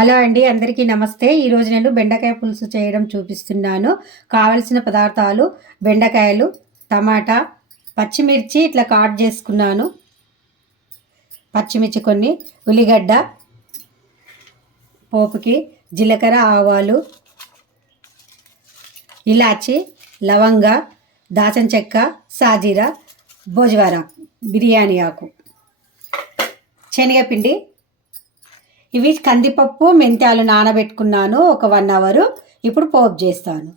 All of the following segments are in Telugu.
హలో అండి అందరికీ నమస్తే. ఈరోజు నేను బెండకాయ పులుసు చేయడం చూపిస్తున్నాను. కావలసిన పదార్థాలు బెండకాయలు టమాటా పచ్చిమిర్చి ఇట్లా కాట్ చేసుకున్నాను. పచ్చిమిర్చి కొన్ని ఉల్లిగడ్డ పోపుకి జీలకర్ర ఆవాలు ఇలాచి లవంగ దాచన చెక్క సాజీరా భోజవార బిర్యానీ ఆకు శనగపిండి ఇవి కందిపప్పు మెంతాలు నానబెట్టుకున్నాను ఒక వన్ అవర్. ఇప్పుడు పోపు చేస్తాను.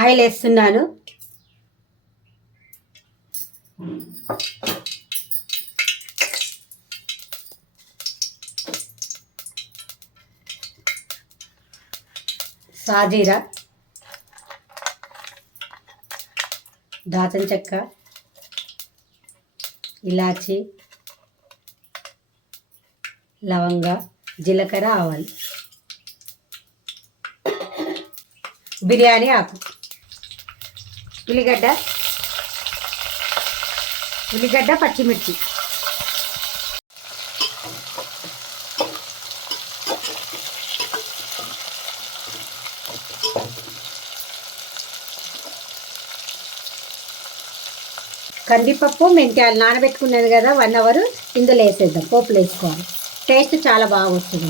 ఆయిల్ వేస్తున్నాను. సాజీరా. దాచిన చెక్క ఇలాచి లవంగ జీలకర్ర ఆవాలు. బిర్యానీ ఆకు. ఉల్లిగడ్డ ఉల్లిగడ్డ పచ్చిమిర్చి. కందిపప్పు మెంతాలు నానబెట్టుకున్నది కదా వన్ అవర్ ఇందులో వేసేద్దాం. పోపులు వేసుకోవాలి. టేస్ట్ చాలా బాగా వస్తుంది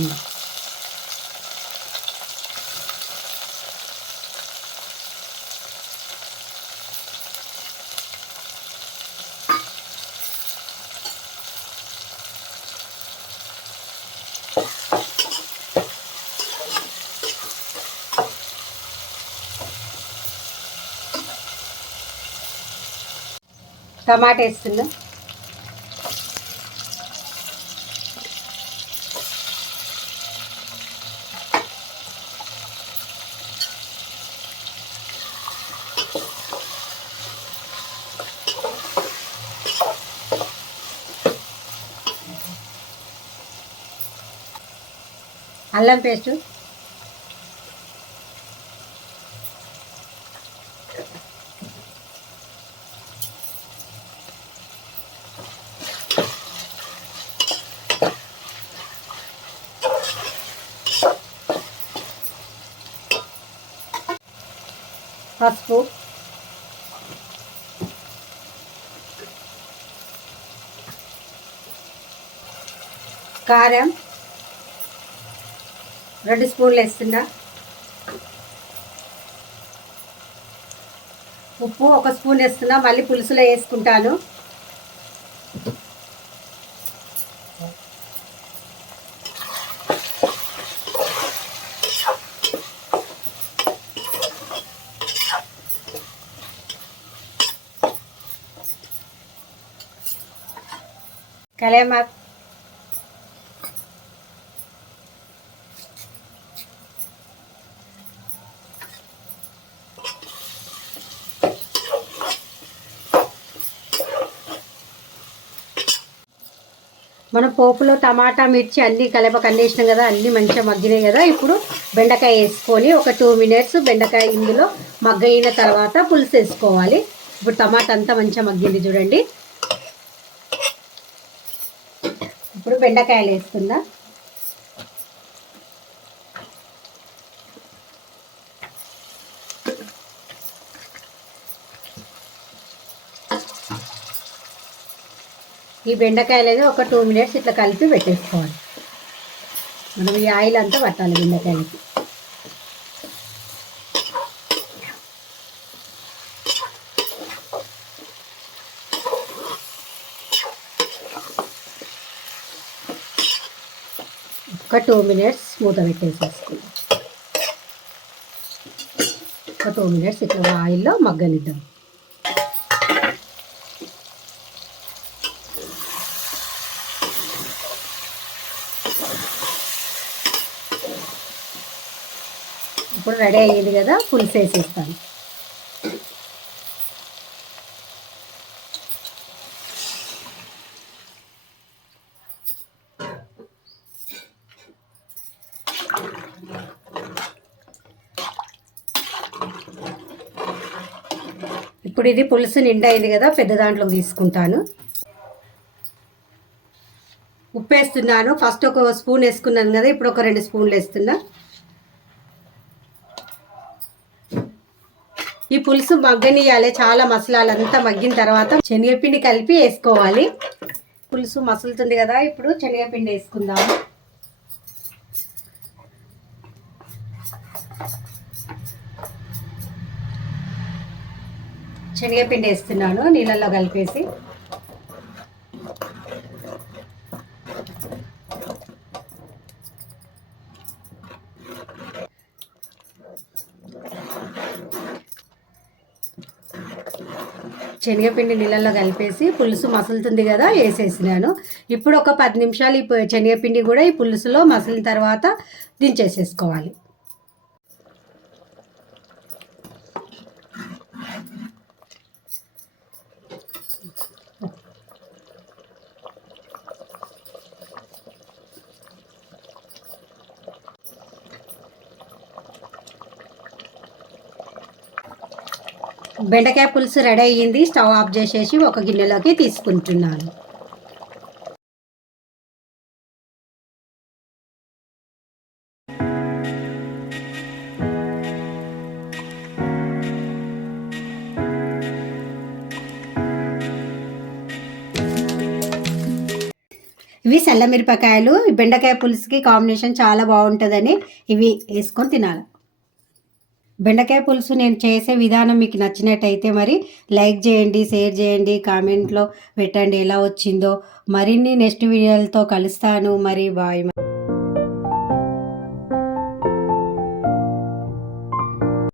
టమాటా వేస్తున్నా. అల్లం పేస్టు. పసుపు. కారం. రెండు స్పూన్లు వేస్తున్నా. ఉప్పు ఒక స్పూన్ వేస్తున్నా. మళ్ళీ పులుసులో వేసుకుంటాను. కలేమాకు మనం పోపులో టమాటా మిర్చి అన్నీ కలప కండేసినాం కదా అన్నీ మంచిగా మగ్గినాయి కదా. ఇప్పుడు బెండకాయ వేసుకొని ఒక టూ మినిట్స్ బెండకాయ ఇందులో మగ్గయిన తర్వాత పులుసు వేసుకోవాలి. ఇప్పుడు టమాటా అంతా మంచిగా మగ్గింది చూడండి. ఇప్పుడు బెండకాయలు వేసుకుందాం. ఈ బెండకాయలు అనేది ఒక టూ మినిట్స్ ఇట్లా కలిపి పెట్టేసుకోవాలి. మనం ఈ ఆయిల్ అంతా పట్టాలి బెండకాయలకి. ఒక టూ మినిట్స్ మూత పెట్టేసేసుకుందాం. ఒక టూ మినిట్స్ ఇట్లా ఆయిల్లో మగ్గనిద్దాం. ఇప్పుడు రెడీ అయ్యింది కదా పులుసు వేసేస్తాను. ఇప్పుడు ఇది పులుసు నిండా అయింది కదా పెద్ద దాంట్లోకి తీసుకుంటాను. ఉప్పు వేస్తున్నాను ఫస్ట్ ఒక స్పూన్ వేసుకున్నాను కదా ఇప్పుడు ఒక రెండు స్పూన్లు వేస్తున్నా. ఈ పులుసు మగ్గనియాలి చాలా మసాలాలు అంతా మగ్గిన తర్వాత శనగపిండి కలిపి వేసుకోవాలి. పులుసు మసులుతుంది కదా ఇప్పుడు శనగపిండి వేసుకుందాము. శనగపిండి వేస్తున్నాను నీళ్ళల్లో కలిపేసి. శనగపిండి నీళ్ళల్లో కలిపేసి పులుసు మసులుతుంది కదా వేసేసినాను. ఇప్పుడు ఒక పది నిమిషాలు ఈ శనగపిండి కూడా ఈ పులుసులో మసిలిన తర్వాత దించేసేసుకోవాలి. బెండకాయ పులుసు రెడీ అయ్యింది. స్టవ్ ఆఫ్ చేసేసి ఒక గిన్నెలోకి తీసుకుంటున్నాను. ఇవి చల్లమిరపకాయలు మిరపకాయలు. బెండకాయ పులుసుకి కాంబినేషన్ చాలా బాగుంటుందని ఇవి వేసుకొని తినాలి. బెండకాయ పులుసు నేను చేసే విధానం మీకు నచ్చినట్టయితే మరి లైక్ చేయండి షేర్ చేయండి కామెంట్లో పెట్టండి ఎలా వచ్చిందో. మరిన్ని నెక్స్ట్ వీడియోలతో కలుస్తాను. మరి బాయ్.